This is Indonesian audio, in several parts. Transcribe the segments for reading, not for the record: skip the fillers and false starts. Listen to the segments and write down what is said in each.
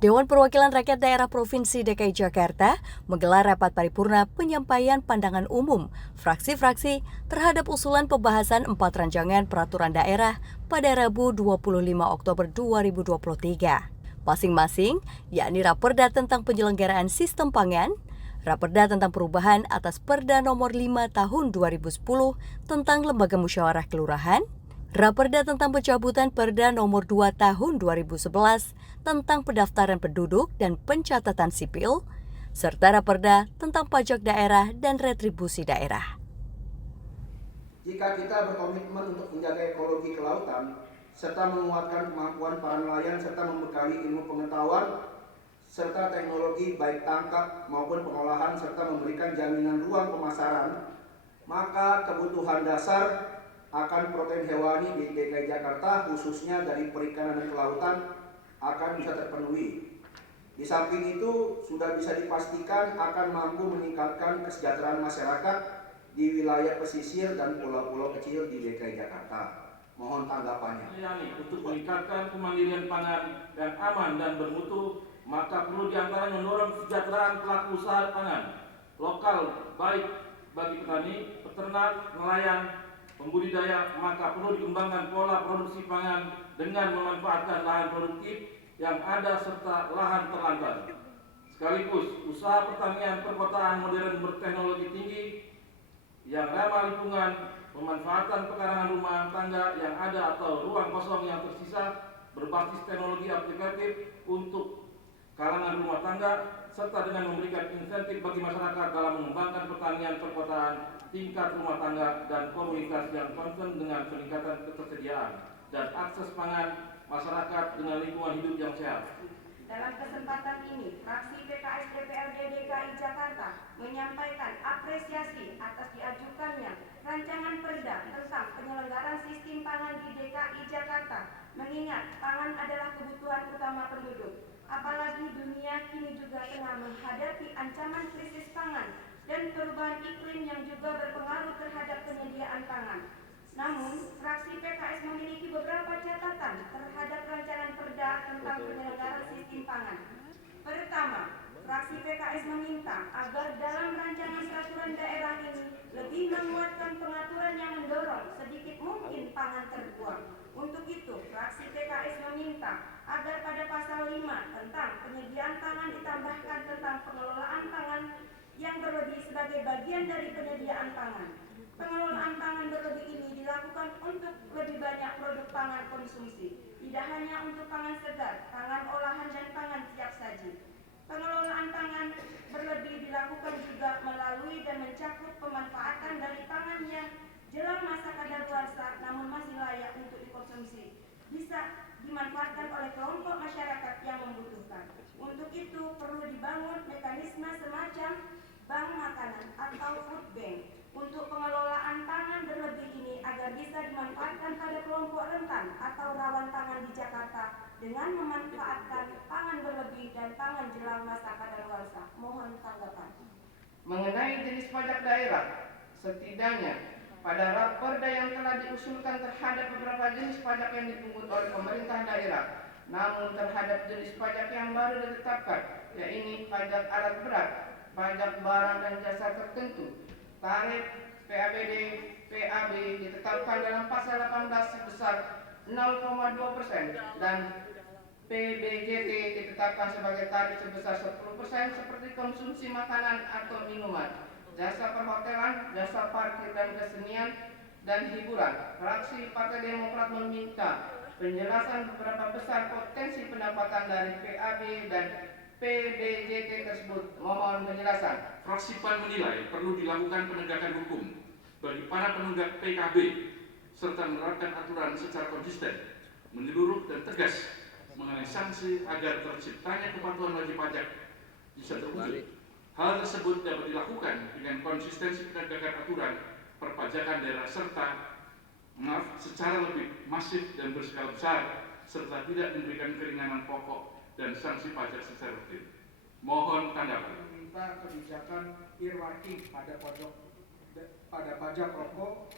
Dewan Perwakilan Rakyat Daerah Provinsi DKI Jakarta menggelar rapat paripurna penyampaian pandangan umum fraksi-fraksi terhadap usulan pembahasan 4 rancangan peraturan daerah pada Rabu 25 Oktober 2023. Masing-masing, yakni Raperda tentang penyelenggaraan sistem pangan, Raperda tentang perubahan atas Perda Nomor 5 Tahun 2010 tentang Lembaga Musyawarah Kelurahan, Raperda tentang pencabutan Perda Nomor 2 Tahun 2011 tentang pendaftaran penduduk dan pencatatan sipil, serta Raperda tentang pajak daerah dan retribusi daerah. Jika kita berkomitmen untuk menjaga ekologi kelautan, serta menguatkan kemampuan para nelayan serta membekali ilmu pengetahuan serta teknologi baik tangkap maupun pengolahan serta memberikan jaminan ruang pemasaran, maka kebutuhan dasar akan protein hewani di DKI Jakarta khususnya dari perikanan dan kelautan akan bisa terpenuhi. Di samping itu sudah bisa dipastikan akan mampu meningkatkan kesejahteraan masyarakat di wilayah pesisir dan pulau-pulau kecil di DKI Jakarta. Mohon tanggapannya. Untuk meningkatkan kemandirian pangan yang aman dan bermutu, maka perlu diantaranya mendorong kesejahteraan pelaku usaha pangan lokal baik bagi petani, peternak, nelayan, pembudidaya, maka perlu dikembangkan pola produksi pangan dengan memanfaatkan lahan produktif yang ada serta lahan terlantar. Sekaligus usaha pertanian perkotaan modern berteknologi tinggi yang ramah lingkungan, pemanfaatan pekarangan rumah tangga yang ada atau ruang kosong yang tersisa berbasis teknologi aplikatif untuk kalangan rumah tangga, serta dengan memberikan insentif bagi masyarakat dalam mengembangkan pertanian perkotaan, tingkat rumah tangga, dan komunitas yang concern dengan peningkatan ketersediaan dan akses pangan masyarakat dengan lingkungan hidup yang sehat. Dalam kesempatan ini, fraksi PKS DPRD DKI Jakarta menyampaikan apresiasi atas diajukannya rancangan perda tentang penyelenggaraan sistem pangan di DKI Jakarta, mengingat pangan adalah kebutuhan utama penduduk. Apalagi dunia kini juga tengah menghadapi ancaman krisis pangan dan perubahan iklim yang juga berpengaruh terhadap penyediaan pangan. Namun, fraksi PKS memiliki beberapa catatan terhadap rancangan perda tentang penyelenggaraan sistem pangan. Pertama, fraksi PKS meminta agar dalam rancangan peraturan daerah ini lebih menguatkan pengaturan yang mendorong sedikit mungkin pangan terbuang. Untuk itu, fraksi PKS meminta agar pada pasal 5 tentang penyediaan pangan ditambahkan tentang pengelolaan pangan yang berlebih sebagai bagian dari penyediaan pangan. Pengelolaan pangan berlebih ini dilakukan untuk lebih banyak produk pangan konsumsi, tidak hanya untuk pangan segar, pangan olahan, dan pangan siap saji. Pengelolaan pangan berlebih dilakukan juga melalui dan mencakup pemanfaatan dari pangan yang jelang masa kadaluarsa namun masih layak untuk dikonsumsi, bisa dimanfaatkan oleh kelompok masyarakat yang membutuhkan. Untuk itu perlu dibangun mekanisme semacam bank makanan atau food bank untuk pengelolaan pangan berlebih ini agar bisa dimanfaatkan pada kelompok rentan atau rawan pangan di Jakarta dengan memanfaatkan pangan berlebih dan pangan jelang masa kadaluarsa. Mohon tanggapan. Mengenai jenis pajak daerah, setidaknya pada Raperda yang telah diusulkan terhadap beberapa jenis pajak yang dipungut oleh pemerintah daerah, namun terhadap jenis pajak yang baru ditetapkan, yaitu pajak alat berat, pajak barang dan jasa tertentu, tarif PABD, PAB ditetapkan dalam pasal 18 sebesar 0,2% dan PBJT ditetapkan sebagai tarif sebesar 10% seperti konsumsi makanan atau minuman, jasa perhotelan, jasa parkir dan kesenian dan hiburan. Fraksi Partai Demokrat meminta penjelasan beberapa besar potensi pendapatan dari PAB dan PBJT tersebut. Mohon penjelasan. Fraksi PAN menilai perlu dilakukan penegakan hukum bagi para penunggak PKB serta menerapkan aturan secara konsisten, menyeluruh dan tegas mengenai sanksi agar terciptanya kepatuhan wajib pajak bisa terwujud. Hal tersebut dapat dilakukan dengan konsistensi penegakan aturan perpajakan daerah secara lebih masif dan berskala besar serta tidak memberikan keringanan pokok dan sanksi pajak secara rutin. Mohon tanggapan. Minta kebijakan earmarking pada pajak rokok,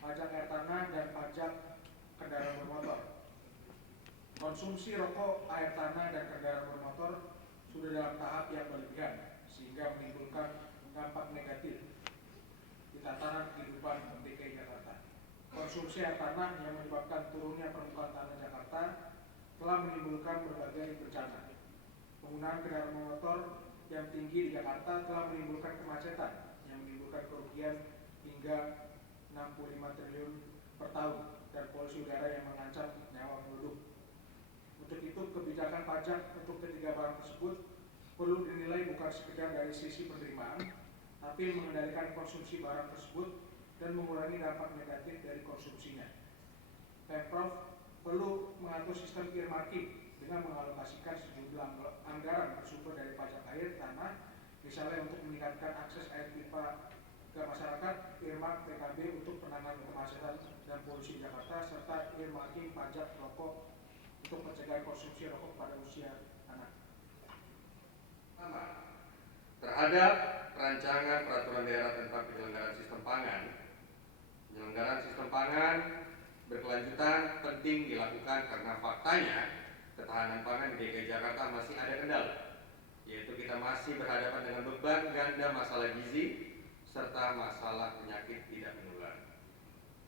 pajak air tanah, dan pajak kendaraan bermotor. Konsumsi rokok, air tanah, dan kendaraan bermotor sudah dalam tahap yang berlebihan sehingga menimbulkan dampak negatif di tatanan kehidupan DKI Jakarta. Konsumsi air tanah yang menyebabkan turunnya permukaan tanah Jakarta telah menimbulkan berbagai bencana. Penggunaan kendaraan motor yang tinggi di Jakarta telah menimbulkan kemacetan yang menimbulkan kerugian hingga 65 triliun per tahun dan polusi udara yang mengancam nyawa penduduk. Untuk itu, kebijakan pajak untuk ketiga barang tersebut perlu dinilai bukan sekedar dari sisi penerimaan, tapi mengendalikan konsumsi barang tersebut dan mengurangi dampak negatif dari konsumsinya. Pemprov perlu mengatur sistem earmarking dengan mengalokasikan sejumlah anggaran bersumber dari pajak air tanah, misalnya untuk meningkatkan akses air pipa ke masyarakat, earmark PKB untuk penanganan kemacetan dan polusi Jakarta, serta earmarking pajak rokok untuk mencegah konsumsi rokok pada usia anak. Terhadap rancangan peraturan daerah tentang penyelenggaraan sistem pangan, penyelenggaraan sistem pangan berkelanjutan penting dilakukan karena faktanya ketahanan pangan di DKI Jakarta masih ada kendala, yaitu kita masih berhadapan dengan beban ganda masalah gizi serta masalah penyakit tidak menular.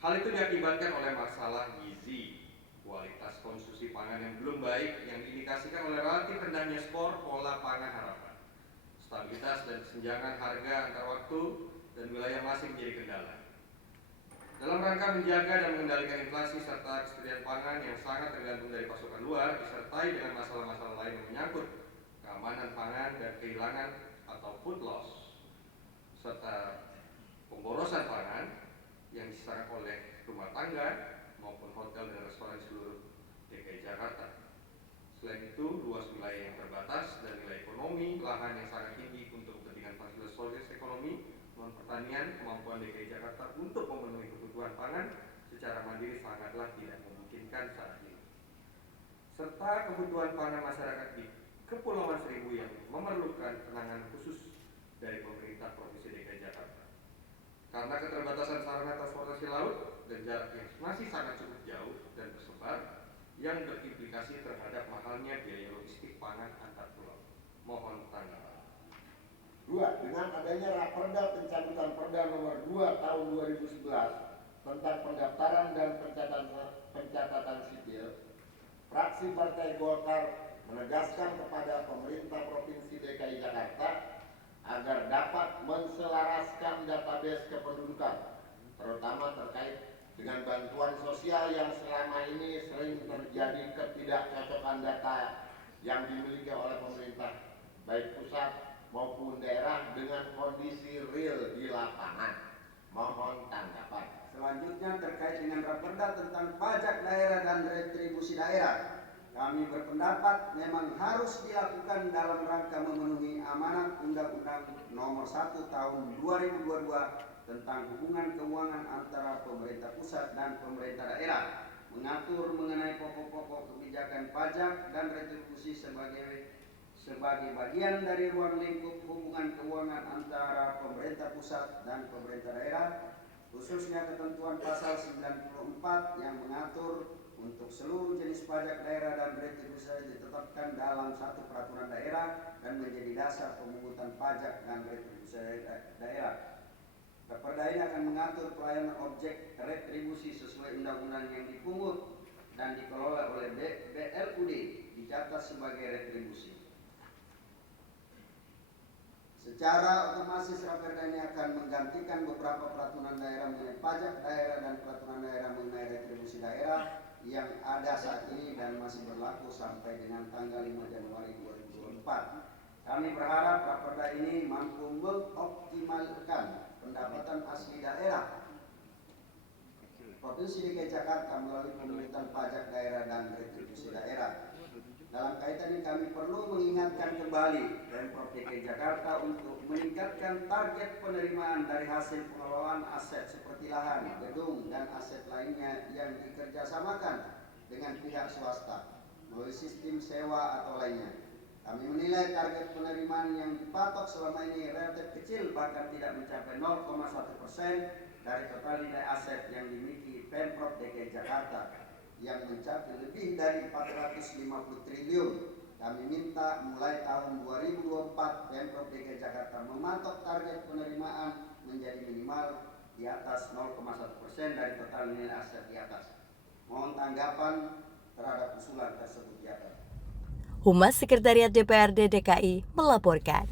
Hal itu diakibatkan oleh masalah gizi, kualitas konsumsi pangan yang belum baik yang diindikasikan oleh relatif rendahnya skor pola pangan harapan. Stabilitas dan kesenjangan harga antar waktu dan wilayah masih menjadi kendala. Dalam rangka menjaga dan mengendalikan inflasi serta kesediaan pangan yang sangat tergantung dari pasokan luar, disertai dengan masalah-masalah lain yang menyangkut keamanan pangan dan kehilangan atau food loss, serta pemborosan pangan yang diserang oleh rumah tangga maupun hotel dan restoran di seluruh DKI Jakarta. Selain itu, luas wilayah yang terbatas dan nilai ekonomi lahan yang sangat tinggi untuk kepentingan fasilitas ekonomi, non pertanian, kemampuan DKI Jakarta untuk memenuhi kebutuhan pangan secara mandiri sangatlah tidak memungkinkan saat ini. Serta kebutuhan pangan masyarakat di Kepulauan Seribu yang memerlukan penanganan khusus dari pemerintah Provinsi DKI Jakarta. Karena keterbatasan sarana transportasi laut dan jarak yang masih sangat cukup jauh dan tersebar, yang berimplikasi terhadap mahalnya biaya logistik pangan antar pulau. Mohon tanggapan. 2. Dengan adanya Raperda pencabutan Perda nomor 2 tahun 2011 tentang pendaftaran dan pencatatan sipil, fraksi Partai Golkar menegaskan kepada pemerintah Provinsi DKI Jakarta agar dapat menselaraskan database kependudukan, terutama terkait dengan bantuan sosial yang selama ini sering terjadi ketidakcocokan data yang dimiliki oleh pemerintah baik pusat maupun daerah dengan kondisi real di lapangan. Mohon tanggapan. Selanjutnya terkait dengan Raperda tentang pajak daerah dan retribusi daerah. Kami berpendapat memang harus dilakukan dalam rangka memenuhi amanat Undang-Undang Nomor 1 Tahun 2022 tentang hubungan keuangan antara pemerintah pusat dan pemerintah daerah, mengatur mengenai pokok-pokok kebijakan pajak dan retribusi sebagai bagian dari ruang lingkup hubungan keuangan antara pemerintah pusat dan pemerintah daerah, khususnya ketentuan pasal 94 yang mengatur untuk seluruh jenis pajak daerah dan retribusi ditetapkan dalam satu peraturan daerah dan menjadi dasar pemungutan pajak dan retribusi daerah. Raperda ini akan mengatur pelayanan objek retribusi sesuai undang-undang yang dipungut dan dikelola oleh BLUD dicatat sebagai retribusi. Secara otomatis Raperda ini akan menggantikan beberapa peraturan daerah mengenai pajak daerah dan peraturan daerah mengenai retribusi daerah yang ada saat ini dan masih berlaku sampai dengan tanggal 5 Januari 2024. Kami berharap Raperda ini mampu mengoptimalkan pendapatan asli daerah Provinsi DKI Jakarta melalui pemungutan pajak daerah dan retribusi daerah. Dalam kaitan ini kami perlu mengingatkan kembali Pemprov DKI Jakarta untuk meningkatkan target penerimaan dari hasil pengelolaan aset seperti lahan, gedung, dan aset lainnya yang dikerjasamakan dengan pihak swasta melalui sistem sewa atau lainnya. Kami menilai target penerimaan yang dipatok selama ini relatif kecil, bahkan tidak mencapai 0,1% dari total nilai aset yang dimiliki Pemprov DKI Jakarta yang mencapai lebih dari 450 triliun kami minta mulai tahun 2024 Pemprov DKI Jakarta mematok target penerimaan menjadi minimal di atas 0,1% dari total nilai aset di atas. Mohon tanggapan terhadap usulan tersebut di atas. Humas Sekretariat DPRD DKI melaporkan.